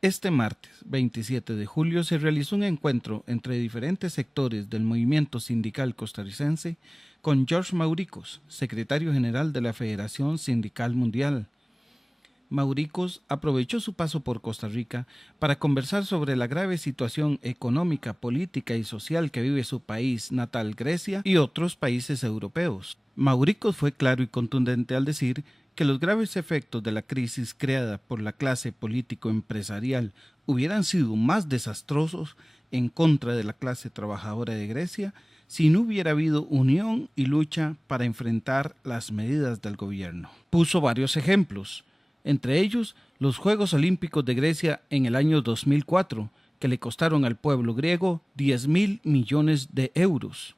Este martes 27 de julio se realizó un encuentro entre diferentes sectores del movimiento sindical costarricense con George Mauricos, secretario general de la Federación Sindical Mundial. Mauricos aprovechó su paso por Costa Rica para conversar sobre la grave situación económica, política y social que vive su país natal, Grecia, y otros países europeos. Mauricos fue claro y contundente al decir que los graves efectos de la crisis creada por la clase político-empresarial hubieran sido más desastrosos en contra de la clase trabajadora de Grecia si no hubiera habido unión y lucha para enfrentar las medidas del gobierno. Puso varios ejemplos, entre ellos los Juegos Olímpicos de Grecia en el año 2004, que le costaron al pueblo griego 10.000 millones de euros.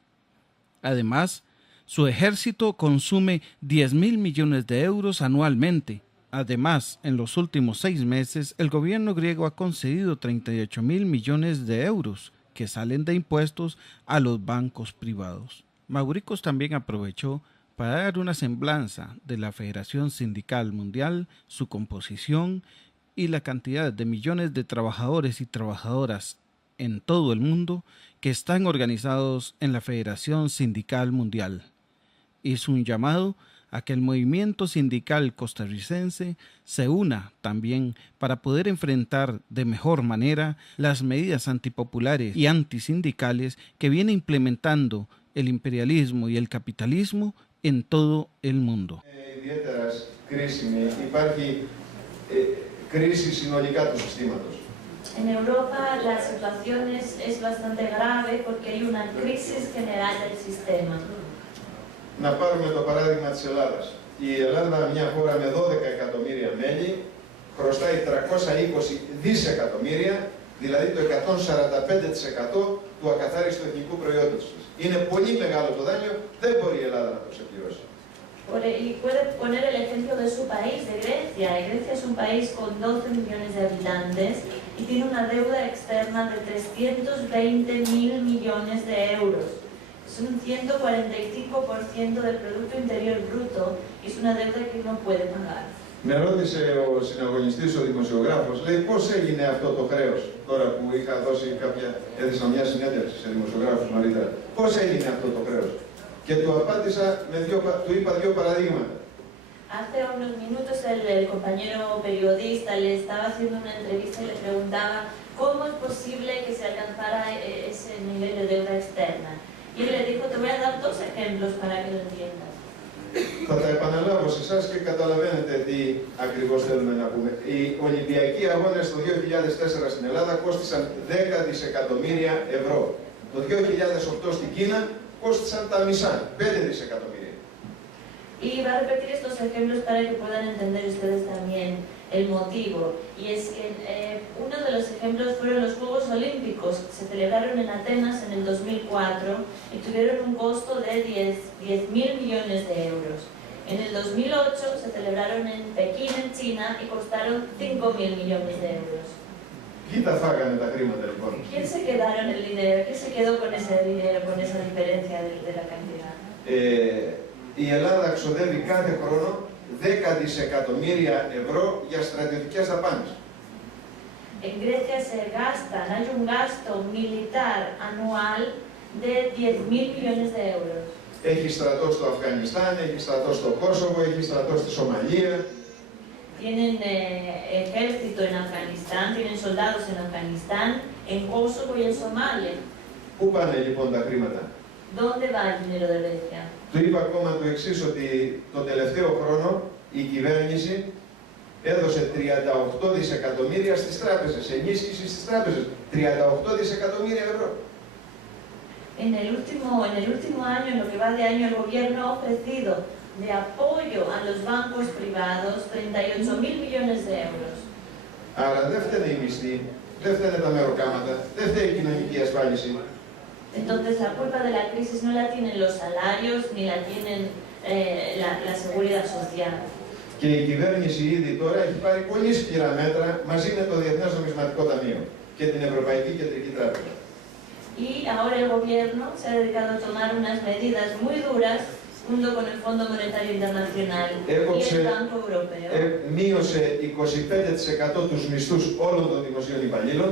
Además, su ejército consume 10.000 millones de euros anualmente. Además, en los últimos 6 meses, el gobierno griego ha concedido 38.000 millones de euros que salen de impuestos a los bancos privados. Mauricos también aprovechó para dar una semblanza de la Federación Sindical Mundial, su composición y la cantidad de millones de trabajadores y trabajadoras en todo el mundo que están organizados en la Federación Sindical Mundial. Hizo un llamado a que el movimiento sindical costarricense se una también para poder enfrentar de mejor manera las medidas antipopulares y antisindicales que viene implementando el imperialismo y el capitalismo en todo el mundo. En Europa la situación es bastante grave porque hay una crisis general del sistema. Να πάρουμε το παράδειγμα της Ελλάδας. Η Ελλάδα, μια χώρα με 12 εκατομμύρια μέλη, χρωστάει 320 δισεκατομμύρια, δηλαδή το 145% του ακαθάριστου εθνικού προϊόντος της. Είναι πολύ μεγάλο το δάνειο, δεν μπορεί η Ελλάδα να το ξεπληρώσει. Y puede poner el ejemplo de su país, de Grecia. Grecia es un país con 12 millones de habitantes y tiene una deuda externa de 320.000 millones de euros. Es un 145% del Producto Interior Bruto y es una deuda que no puede pagar. Με ρώτησε ο συναγωνιστής, ο δημοσιογράφος, λέει πώς έγινε αυτό το χρέος, τώρα που είχα δώσει έδωσα μια συνέντευξη σε δημοσιογράφους νωρίτερα. Πώς έγινε αυτό το χρέος? Και του απάντησα, του είπα 2 παραδείγματα. Hace unos minutos el compañero periodista le estaba haciendo una entrevista y le preguntaba cómo es posible que se alcanzara ese nivel de deuda externa. Y él le dijo, te voy a dar 2 ejemplos para que lo entiendas. Θα τα επαναλάβω σε εσάς και καταλαβαίνετε τι ακριβώς θέλουμε να πούμε. Οι Ολυμπιακοί Αγώνες το 2004 στην Ελλάδα κόστησαν 10 δισεκατομμύρια ευρώ. Το 2008 στην Κίνα κόστησαν τα μισά, 5 δισεκατομμύρια. Y va a repetir estos ejemplos para que puedan entender ustedes también el motivo. Y es que uno de los ejemplos fueron los Juegos Olímpicos, que se celebraron en Atenas en el 2004 y tuvieron un costo de 10.000 millones de euros. En el 2008 se celebraron en Pekín, en China, y costaron 5.000 millones de euros. Ποιοι τα φάγανε τα χρήματα λοιπόν? ¿Quién se quedaron el dinero? ¿Quién se quedó con ese dinero, con esa diferencia de la cantidad? Η Ελλάδα ξοδεύει κάθε χρόνο 10 δισεκατομμύρια ευρώ για στρατιωτικές δαπάνες. En Grecia se gastan, hay un gasto militar anual de 10.000 millones de euros. Έχει στρατό στο Αφγανιστάν, έχει στρατό στο Κόσοβο, έχει στρατό στη Σομαλία. Tienen ejército en Afganistán, tienen soldados en Afganistán, en Kosovo y en Somalia. Πού πάνε λοιπόν τα χρήματα? ¿Dónde va el dinero de Grecia? Του είπα ακόμα το εξής, ότι τον τελευταίο χρόνο η κυβέρνηση έδωσε 38 δισεκατομμύρια στις τράπεζες, ενίσχυση στις τράπεζες, 38 δισεκατομμύρια ευρώ. En el último año, en lo que va de año, el gobierno ha ofrecido de apoyo a los bancos privados 38.000 millones de euros. Άρα δεν φταίνε οι μισθοί, δεν φταίνε τα μεροκάματα, δεν φταίει η κοινωνική ασφάλιση. Entonces la culpa de la crisis no la tienen los salarios ni la tienen la seguridad social. Και η κυβέρνηση ήδη τώρα έχει πάρει πολύ σκληρά μέτρα μαζί με το Διεθνές Νομισματικό Ταμείο και την Ευρωπαϊκή Κεντρική Τράπεζα. Y ahora el gobierno se ha dedicado a tomar unas medidas muy duras junto con el Fondo Monetario Internacional y el Banco Europeo, μείωσε 25% τους μισθούς όλων των δημοσίων υπαλλήλων.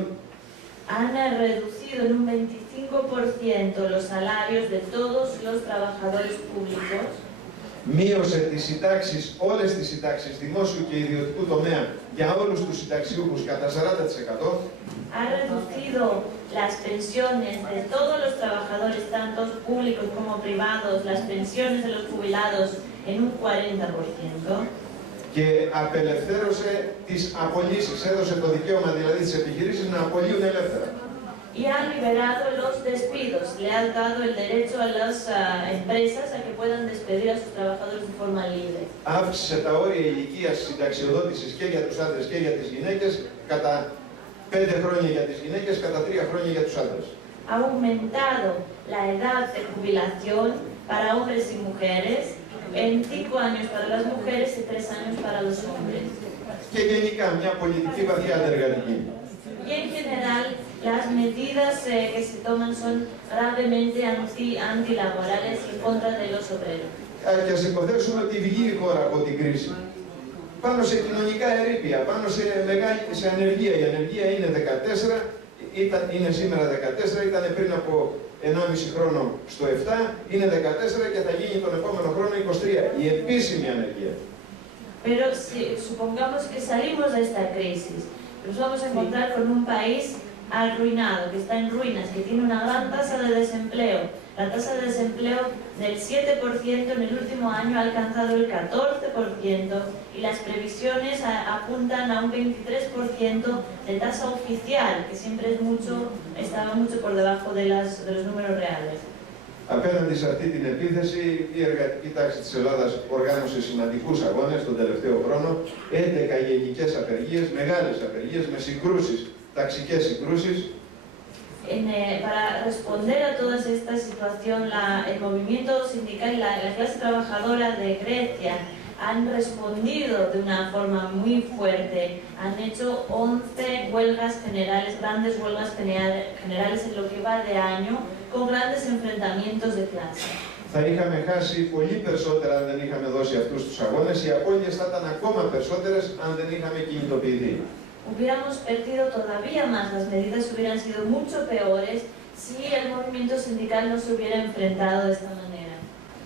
Han reducido en un 25% los salarios de todos los trabajadores públicos. Μείωσε τις συντάξεις, όλες τις συντάξεις δημόσιου και ιδιωτικού τομέα για όλους τους συνταξιούχους κατά 40%. Ha reducido las pensiones de todos los trabajadores, tanto públicos como privados, las pensiones de los jubilados en un 40%. Και απελευθέρωσε τις απολύσεις, έδωσε το δικαίωμα δηλαδή τις επιχειρήσεις να απολύουν ελεύθερα. Y ha liberado los despidos, le ha dado el derecho a las empresas a que puedan despedir a sus trabajadores de forma libre. Αύξησε τα όρια ηλικίας συνταξιοδότησης και για τους άντρες και για τις γυναίκες κατά 5 χρόνια για τις γυναίκες, κατά 3 χρόνια για τους άντρες. Ha aumentado la edad de jubilación para hombres y mujeres, en 5 años para las mujeres y 3 años para los hombres. Και γενικά μια πολιτική βαθιά ανεργατική. Y en general, las medidas que se toman son gravemente antilaborales y en contra de los obreros. Και ας υποθέσουμε ότι βγει η χώρα από την κρίση. Πάνω σε κοινωνικά ερείπια, πάνω σε ανεργία. Η ανεργία είναι 14, είναι σήμερα 14, ήταν πριν από 1,5 χρόνο στο 7, είναι 14 και θα γίνει τον επόμενο χρόνο 23. Η επίσημη ανεργία. Pero si supongamos que salimos de esta crisis, nos vamos a encontrar con un país arruinado, que está en ruinas, que tiene una gran tasa de desempleo. La tasa de desempleo del 7% en el último año ha alcanzado el 14% y las previsiones apuntan a un 23% de tasa oficial, que siempre es estaba mucho por debajo de los números reales. Απέναντι σε αυτή την επίθεση, η εργατική τάξη της Ελλάδας οργάνωσε σημαντικούς αγώνες τον τελευταίο χρόνο, 11 γενικές απεργίες, μεγάλες απεργίες με συγκρούσεις, ταξικές συγκρούσεις. Para responder a toda esta situación, el movimiento sindical y la clase trabajadora de Grecia han respondido de una forma muy fuerte. Han hecho 11 huelgas generales, grandes huelgas generales en lo que va de año, con grandes enfrentamientos de clase. Θα είχαμε χάσει πολύ περισσότερα αν δεν είχαμε δώσει αυτούς τους αγώνες. Οι απώλειες θα ήταν ακόμα περισσότερες αν δεν είχαμε κινητοποιηθεί. Hubiéramos perdido todavía más, las medidas hubieran sido mucho peores si el movimiento sindical no se hubiera enfrentado de esta manera.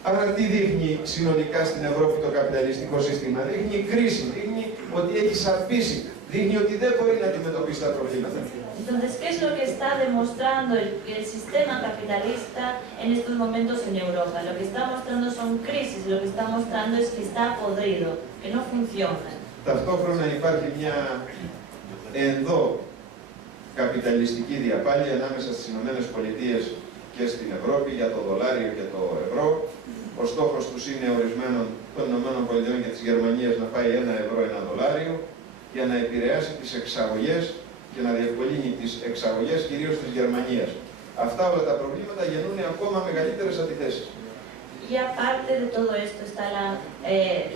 Άρα τι δείχνει συνολικά στην Ευρώπη το καπιταλιστικό σύστημα? Δείχνει κρίση, δείχνει ότι έχει σαπίσει, δείχνει ότι δεν μπορεί να αντιμετωπίσει τα προβλήματα. Entonces, ¿qué es lo que está demostrando el sistema capitalista en estos momentos en Europa? Lo que está mostrando son crisis, lo que está mostrando es que está podrido, que no funciona. Ταυτόχρονα υπάρχει μια καπιταλιστική διαπάλεια ανάμεσα στις Ηνωμένες Πολιτείες και στην Ευρώπη για το δολάριο και το ευρώ. Ο στόχος τους είναι ορισμένων των Ηνωμένων Πολιτειών και της Γερμανίας να πάει 1 ευρώ, 1 δολάριο για να επηρεάσει τις εξαγωγές και να διευκολύνει τις εξαγωγές κυρίως της Γερμανίας. Αυτά όλα τα προβλήματα γεννούν ακόμα μεγαλύτερες αντιθέσεις. Y aparte de todo esto está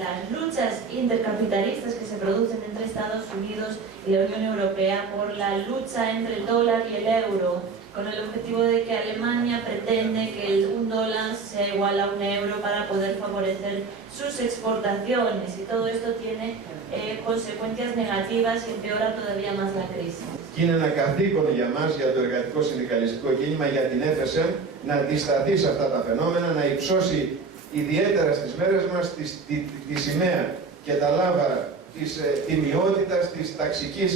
las luchas intercapitalistas que se producen entre Estados Unidos y la Unión Europea por la lucha entre el dólar y el euro, con el objetivo de que Alemania pretende que un dólar sea igual a un euro para poder favorecer sus exportaciones, y todo esto tiene consecuencias negativas y empeora todavía más la crisis. Και είναι ένα καθήκον για μας, για το εργατικό συνδικαλιστικό κίνημα, για την FSM, να αντισταθεί σε αυτά τα φαινόμενα, να υψώσει ιδιαίτερα στις μέρες μας τη σημαία και τα λάβαρα της τιμιότητας, της ταξικής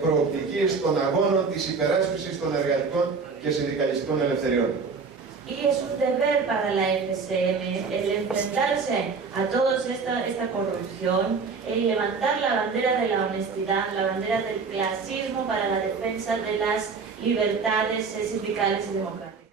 προοπτικής, των αγώνων, της υπεράσπισης των εργατικών και συνδικαλιστικών ελευθεριών. Y es un deber para la FSM el enfrentarse a toda esta corrupción y levantar la bandera de la honestidad, la bandera del clasismo para la defensa de las libertades sindicales y democráticas.